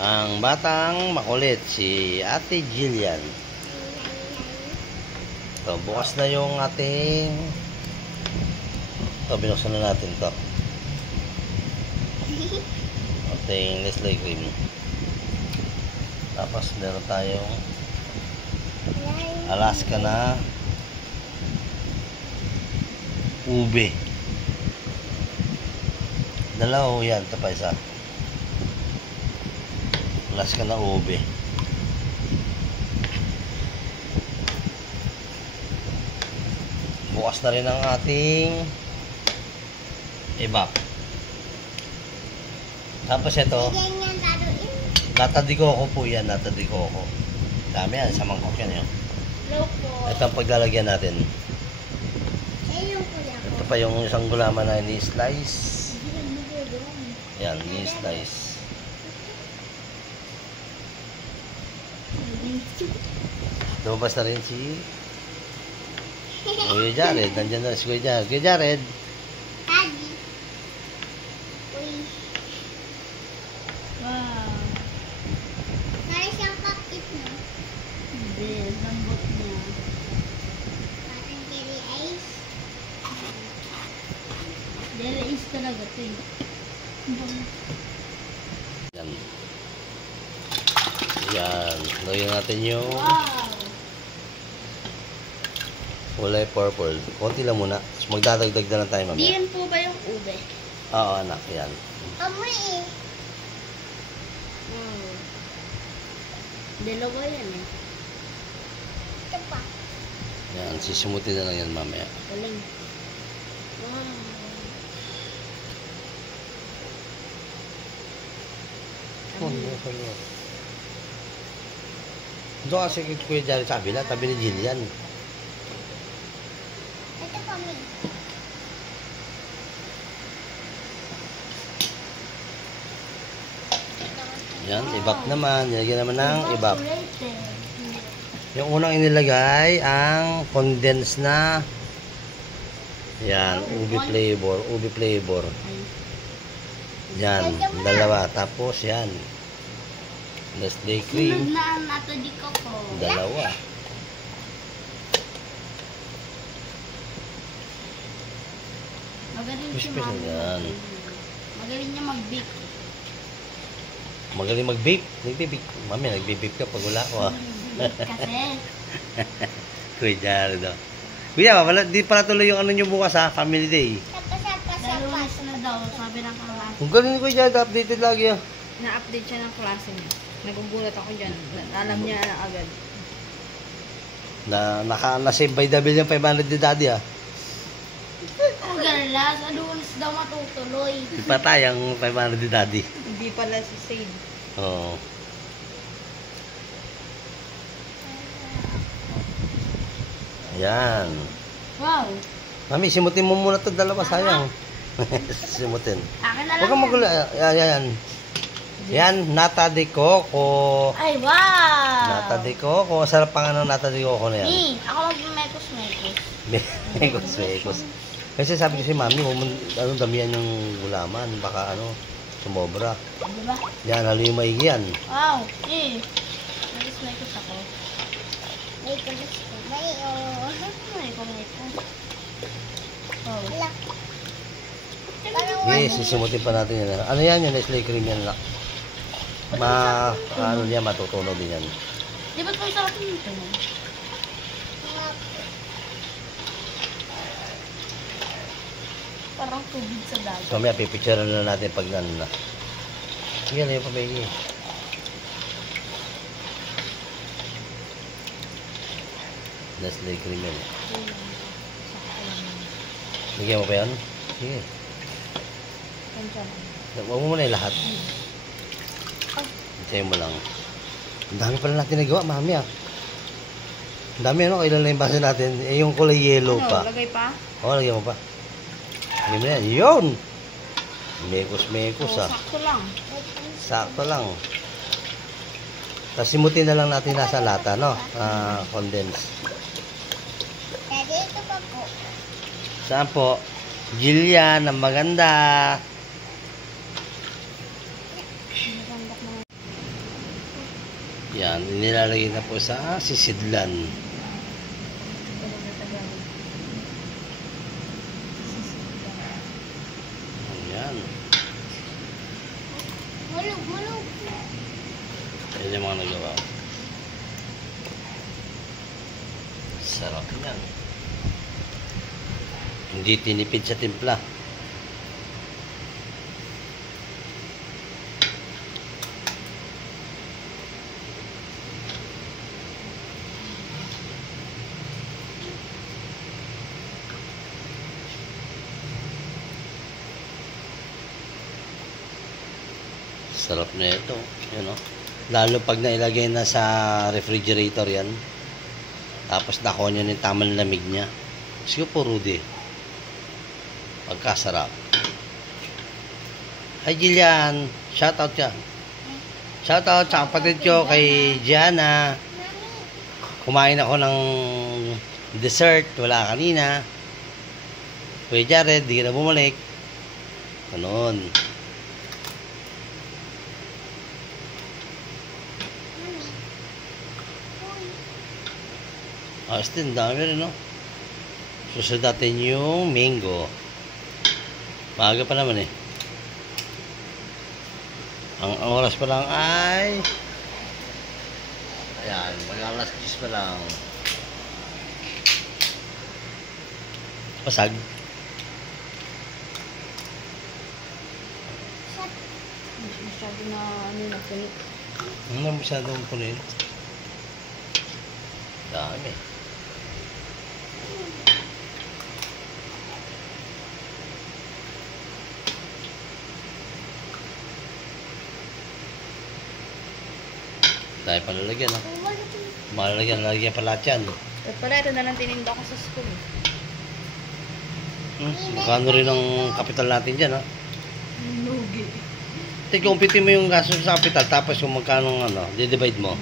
Ang batang makulit, si Ate Jillian. So, bukas na yung ating... Ito, binuksan na natin to. Ating Nestle cream. Tapos, meron tayong Alaska na ube. Dalawa yan. Ito pa isa. Alaska na ube. Bukas na rin ang ating ibak. Tapos ito, nata de coco po yan. Nata de coco. Dami yan. Sa mangkok yan yun. Ito ang paglalagyan natin. Ito pa yung isang gulaman na ni-slice. Yan, ni-slice. Lumabas na rin si Kuya Jared. Nandiyan na si Kuya Jared. Kuya Jared. Daddy. Uy. Wow. Para siyang cupcake na. Hindi, lambot niya. Parang jelly ice. Jelly is talaga ito eh. Yan. Yan. Lagyan natin yung Wow! kulay purple. Konti lang muna. Tapos magdadagdag na lang tayo mamaya. Diyan po ba yung ube? Oo, anak. Yan. Amoy eh. Wow. Dalawa yan eh. Ito pa. Yan. Sisimutin na lang yan mamaya. Galing. Wow. Doon kasi kay Kuya Jared sa kabila. Tabi ni Jillian. Ito pa mi. Yan. Ibap naman. Nilagyan naman ng ibap. Evaporated. Yung unang inilagay, ang condensed na yan, ubi flavor. Ubi flavor. Yan. Dalawa. Tapos yan. Nestle Sunod cream. na ang nato di coco. Dalawa. Magaling si Crispy Mami. yan. Magaling niya mag-bake. Magaling mag-bake. Nagbe-bake. Mami, nagbe-bake ka pag wala ko ah. Kasi, Kuya Jared oh. Kuya, wala, di pala tuloy yung ano nyo bukas ha. Family day. dalulis na daw, sabi ng klase. Kung galing ni Kuya Jared, updated lagi ah. Na-update siya ng klase niya. Nagugulat ako dyan. Alam niya na agad. Na-save by the bill yung 500 ni Daddy ah. Oh, gala. Sa lunes daw matutuloy. Di pa tayang 500 ni Daddy. Hindi pala si Sade. Oo. Ayan. Wow. Mami, simutin mo muna ito dalawa, sayang. Simutin. Akin na lang Huwag kang magulo. Yan. Yan, nata de coco. Ay, wow. Nata de coco. Sarap pang ano nata de coco na yan. Ako mag-mekos-mekos. Mekos. Kasi sabi ko si Mami, anong damihan yung gulaman. Baka ano, sumobra. Diba? Yan, halo yung maigi yan. Wow. Mekos-mekos ako. May kulis ko. May oh. Mekos-mekos. Wow. Wala. Okay, sisimutin pa natin yan. Ano yan? Yung Nestle cream yan lang. Ano niya, matutunaw din yan. Di ba't may sa atin ito? Parang tubig sa dagat. So, may pipicture na natin pag ano na. Sige, ano yung pabigi. Nestle cream yan. Bigyan mo pa yan? Sige. Huwag mo muna yung lahat. Hintayin mo lang. Ang dami pala natin nagawa, Mami ah. Ang dami ano, kailan lang yung base natin. Eh, yung kulay yellow pa. Lagay pa? Oo, lagyan mo pa. Lagyan mo yan. Yun! Mekos-mekos ah. Sakto lang. Sakto lang. Tapos simutin na lang natin nasa lata, no? Condense. Daddy, ito pa po. Saan po? Jillian, ang maganda. Yan, nilalagay na po sa sisidlan. Ayan. Malog, malog. Yan yung mga nagawa. Sarap yan. Hindi tinipid sa timpla. Sarap na ito. Yan, oh. Lalo pag nailagay na sa refrigerator yan. Tapos nakuha nyo yung tamang lamig niya. Sige po, Rudy. Pagkasarap. Hi, Jillian. Shoutout ka. Shoutout sa kapatid ko kay Gianna. Kumain ako ng dessert. Wala kanina. Kuya Jared, di ka na bumalik. Ganon. Austin, dami rin, no? Susunod natin yung mango. Maaga pa naman, eh. Ang oras pa lang ay... Ayan, mag-alas 10 pa lang. Pasag. Masyado na ano na punit. Ano masyadong punin? Dami. Tayo palalagyan, ha? Malalagyan pa lahat yan. At pala, ito na lang tininda ko sa school. Magkano rin ang kapital natin dyan, ha? Lugi. Kumpitin mo yung gasto sa kapital, tapos kung magkano, ano, di-divide mo.